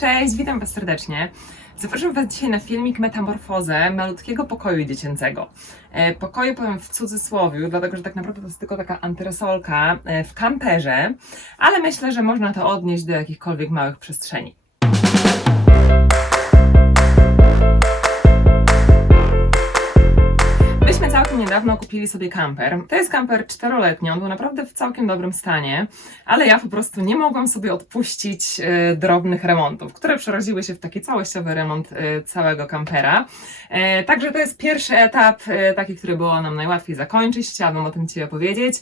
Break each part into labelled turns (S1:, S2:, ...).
S1: Cześć, witam Was serdecznie. Zapraszam Was dzisiaj na filmik Metamorfozę malutkiego pokoju dziecięcego. E, Pokoju powiem w cudzysłowie, dlatego że tak naprawdę to jest tylko taka antresolka e, w kamperze, ale myślę, że można to odnieść do jakichkolwiek małych przestrzeni. Niedawno kupili sobie kamper. To jest kamper czteroletni, on był naprawdę w całkiem dobrym stanie, ale ja po prostu nie mogłam sobie odpuścić e, drobnych remontów, które przerodziły się w taki całościowy remont e, całego kampera. E, także to jest pierwszy etap, taki, który było nam najłatwiej zakończyć, chciałabym o tym Ci opowiedzieć.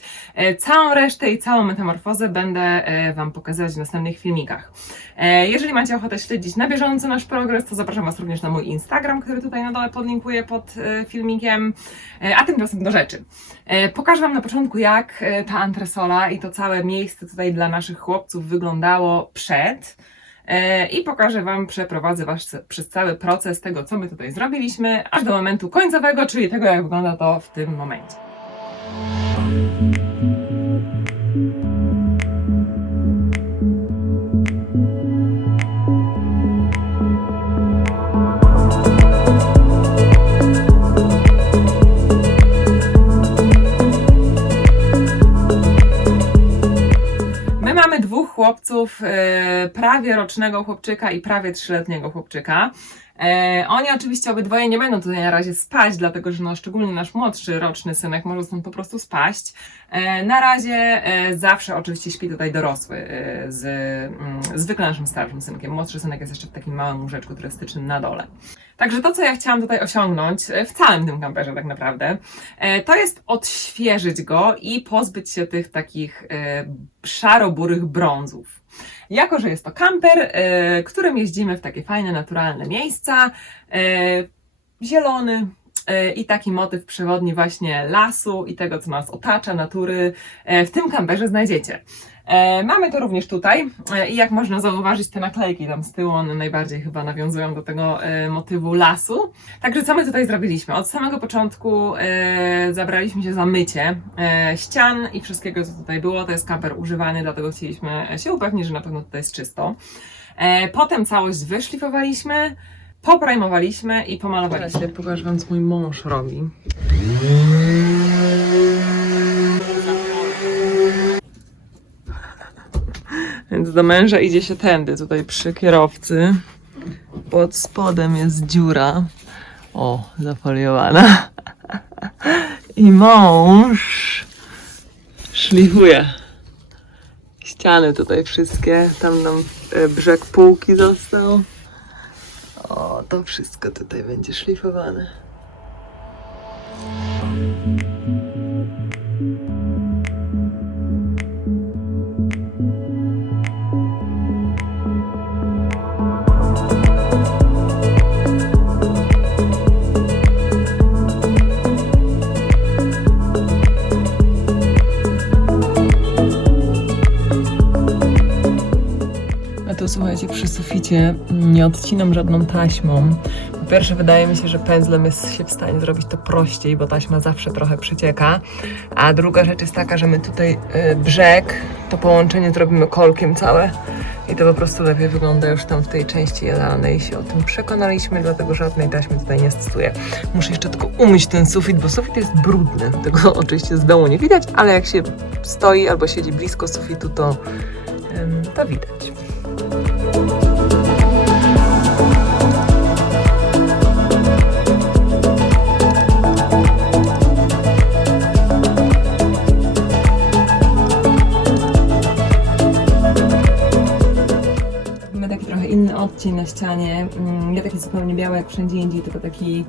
S1: Całą resztę i całą metamorfozę będę Wam pokazywać w następnych filmikach. Jeżeli macie ochotę śledzić na bieżąco nasz progres, to zapraszam Was również na mój Instagram, który tutaj na dole podlinkuję pod filmikiem. A tymczasem do rzeczy. E, Pokażę Wam na początku, jak e, ta antresola i to całe miejsce tutaj dla naszych chłopców wyglądało przed. E, I pokażę Wam, przeprowadzę Was przez cały proces tego, co my tutaj zrobiliśmy, aż do momentu końcowego, czyli tego, jak wygląda to w tym momencie. Chłopców, e, prawie rocznego chłopczyka i prawie trzyletniego chłopczyka. E, oni oczywiście obydwoje nie będą tutaj na razie spać, dlatego że no, szczególnie nasz młodszy roczny synek może stąd po prostu spaść. E, na razie zawsze oczywiście śpi tutaj dorosły z mm, zwykle naszym starszym synkiem. Młodszy synek jest jeszcze w takim małym łóżeczku turystycznym na dole. Także to, co ja chciałam tutaj osiągnąć e, w całym tym kamperze tak naprawdę, e, to jest odświeżyć go i pozbyć się tych takich e, szaro-burych brązów. Jako, że jest to kamper, którym jeździmy w takie fajne, naturalne miejsca, zielony i taki motyw przewodni właśnie lasu i tego, co nas otacza, natury, e, w tym kamperze znajdziecie. E, Mamy to również tutaj e, i jak można zauważyć, te naklejki tam z tyłu, one najbardziej chyba nawiązują do tego e, motywu lasu. Także co my tutaj zrobiliśmy? Od samego początku e, zabraliśmy się za mycie e, ścian i wszystkiego, co tutaj było. To jest kamper używany, dlatego chcieliśmy się upewnić, że na pewno tutaj jest czysto. E, potem całość wyszlifowaliśmy, poprajmowaliśmy i pomalowaliśmy. Teraz pokażę Wam, co mój mąż robi. Więc do męża idzie się tędy, tutaj przy kierowcy. Pod spodem jest dziura. O, zafoliowana. I mąż szlifuje ściany tutaj wszystkie. Tam nam e, brzeg półki został. O, to wszystko tutaj będzie szlifowane. Słuchajcie, przy suficie nie odcinam żadną taśmą. Po pierwsze, wydaje mi się, że pędzlem jest się w stanie zrobić to prościej, bo taśma zawsze trochę przecieka. A druga rzecz jest taka, że my tutaj y, brzeg, to połączenie zrobimy kolkiem całe. I to po prostu lepiej wygląda już tam w tej części jadalnej. Się o tym przekonaliśmy, dlatego żadnej taśmy tutaj nie stosuję. Muszę jeszcze tylko umyć ten sufit, bo sufit jest brudny. Tego oczywiście z dołu nie widać, ale jak się stoi albo siedzi blisko sufitu, to, to widać. Odcień na ścianie. Mm, Nie taki zupełnie biały jak wszędzie indziej, tylko taki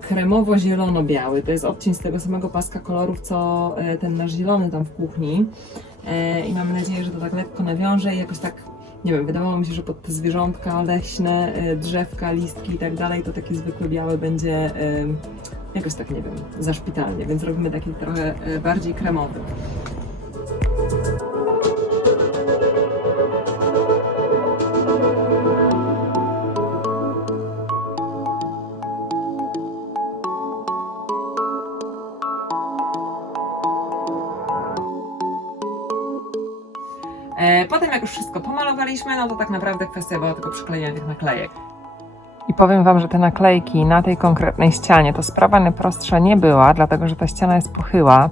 S1: kremowo-zielono-biały. To jest odcień z tego samego paska kolorów, co e, ten nasz zielony tam w kuchni. E, I mamy nadzieję, że to tak lekko nawiąże i jakoś tak, nie wiem, wydawało mi się, że pod te zwierzątka leśne, e, drzewka, listki i tak dalej, to taki zwykły biały będzie jakoś tak, nie wiem, za szpitalnie, więc robimy taki trochę e, bardziej kremowy. Potem jak już wszystko pomalowaliśmy, no to tak naprawdę kwestia była tylko przyklejenia tych naklejek. I powiem Wam, że te naklejki na tej konkretnej ścianie to sprawa najprostsza nie była, dlatego że ta ściana jest pochyła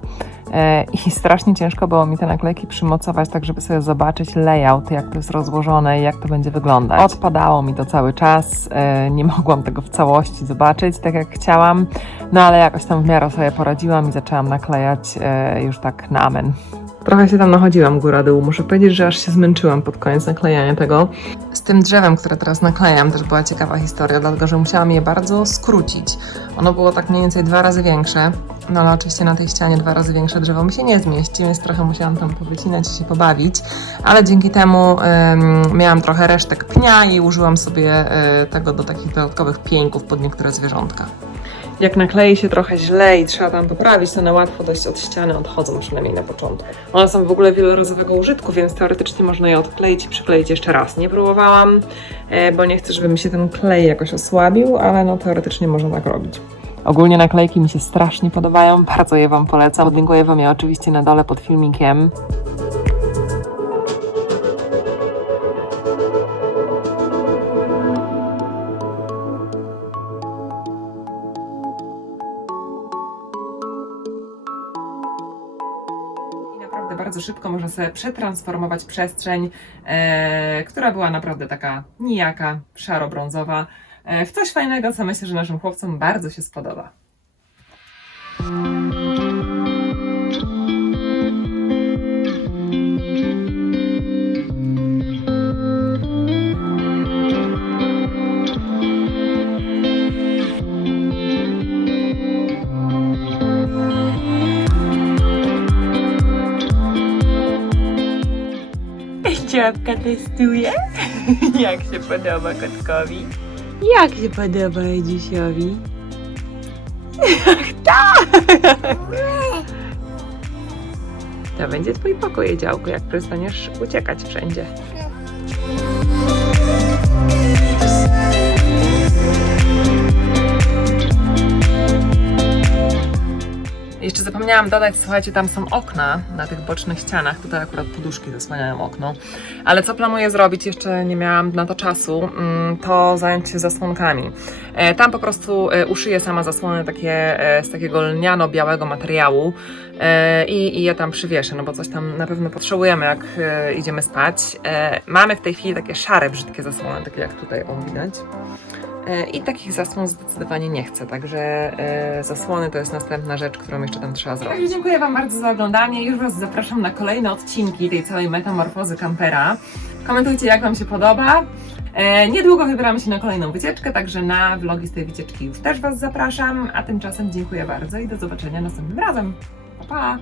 S1: e, i strasznie ciężko było mi te naklejki przymocować, tak żeby sobie zobaczyć layout, jak to jest rozłożone i jak to będzie wyglądać. Odpadało mi to cały czas, e, nie mogłam tego w całości zobaczyć tak jak chciałam, no ale jakoś tam w miarę sobie poradziłam i zaczęłam naklejać e, już tak na amen. Trochę się tam nachodziłam góra-dół. Muszę powiedzieć, że aż się zmęczyłam pod koniec naklejania tego. Z tym drzewem, które teraz naklejam, też była ciekawa historia, dlatego że musiałam je bardzo skrócić. Ono było tak mniej więcej dwa razy większe, no ale oczywiście na tej ścianie dwa razy większe drzewo mi się nie zmieści, więc trochę musiałam tam powycinać i się pobawić, ale dzięki temu ym, miałam trochę resztek pnia i użyłam sobie y, tego do takich dodatkowych pieńków pod niektóre zwierzątka. Jak naklei się trochę źle i trzeba tam poprawić, to one łatwo dość od ściany odchodzą, przynajmniej na początku. One są w ogóle wielorazowego użytku, więc teoretycznie można je odkleić i przykleić jeszcze raz. Nie próbowałam, e, bo nie chcę, żeby mi się ten klej jakoś osłabił, ale no teoretycznie można tak robić. Ogólnie naklejki mi się strasznie podobają, bardzo je Wam polecam. Podlinkuję Wam je oczywiście na dole pod filmikiem. Bardzo szybko można sobie przetransformować przestrzeń, e, która była naprawdę taka nijaka, szaro-brązowa, e, w coś fajnego, co myślę, że naszym chłopcom bardzo się spodoba. Ciapka testuje. Jak się podoba kotkowi? Jak się podoba Edzisiowi? tak! To będzie twój pokój, działko, jak przestaniesz uciekać wszędzie. Zapomniałam dodać, słuchajcie, tam są okna na tych bocznych ścianach. Tutaj akurat poduszki zasłaniają okno. Ale co planuję zrobić, jeszcze nie miałam na to czasu, mm, to zająć się zasłonkami. E, Tam po prostu e, uszyję sama zasłony takie e, z takiego lniano-białego materiału i, i je tam przywieszę, no bo coś tam na pewno potrzebujemy, jak idziemy spać. Mamy w tej chwili takie szare, brzydkie zasłony, takie jak tutaj, o widać. E, I takich zasłon zdecydowanie nie chcę, także e, zasłony to jest następna rzecz, którą jeszcze tam trzeba zrobić. Także dziękuję Wam bardzo za oglądanie. Już Was zapraszam na kolejne odcinki tej całej metamorfozy kampera. Komentujcie, jak Wam się podoba. E, niedługo wybieramy się na kolejną wycieczkę, także na vlogi z tej wycieczki już też Was zapraszam. A tymczasem dziękuję bardzo i do zobaczenia następnym razem. Pa! pa.